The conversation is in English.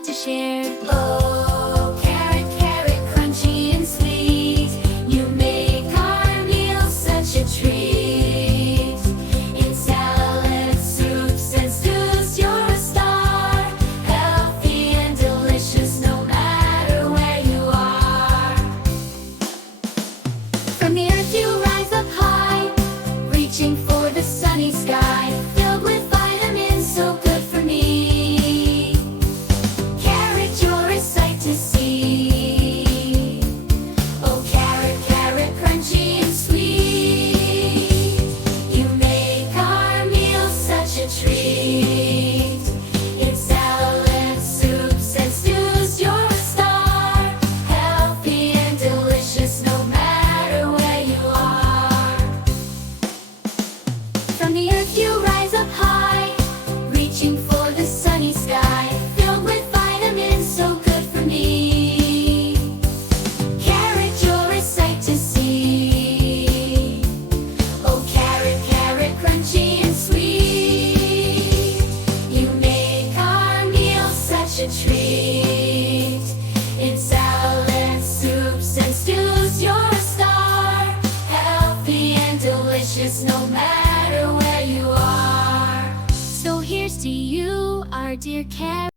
love to share. Oh, carrot, carrot, crunchy and sweet, you make our meal such a treat. In salads, soups, and stews, you're a star, healthy and delicious no matter where you are. From the earth you rise up high, reaching for the sunny sky, filled with vitamins so good for me. Carrot, you're a sight to see. Oh, carrot, carrot, crunchy and sweet, you make our meal such a treat. In salads, soups, and stews, you're a star, healthy and delicious no matter where you are. From the earth you rise up high, reaching for the sunny sky, filled with vitamins so good for me. Carrot, you're a sight to see. Oh, carrot, carrot, crunchy and sweet, you make our meal such a treat. In salads, soups, and stews, you're a star, healthy and delicious no matter where you are. So here's to you, our dear carrot.